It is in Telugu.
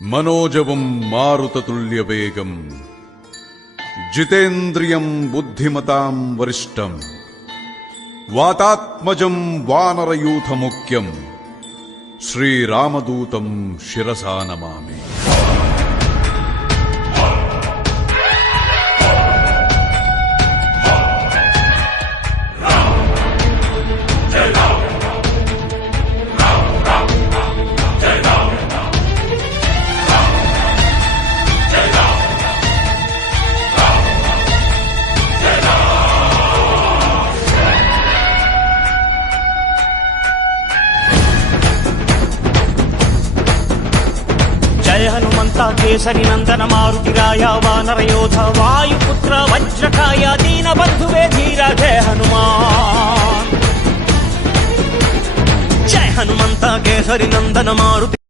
మనోజవం మారుతతుల్యవేగం జితేంద్రియం బుద్ధిమతాం వరిష్టం వాతాత్మజం వానరయూథముఖ్యం శ్రీరామదూతం శిరసా నమామి. జయ హనుమంత కేసరి నందన మారుతిరాయ వానర యోధ వాయుపుత్ర వజ్రకాయ దీన బంధువే ధీర జయ హనుమాన్. జయ హనుమంత కేసరి నందన మారుతి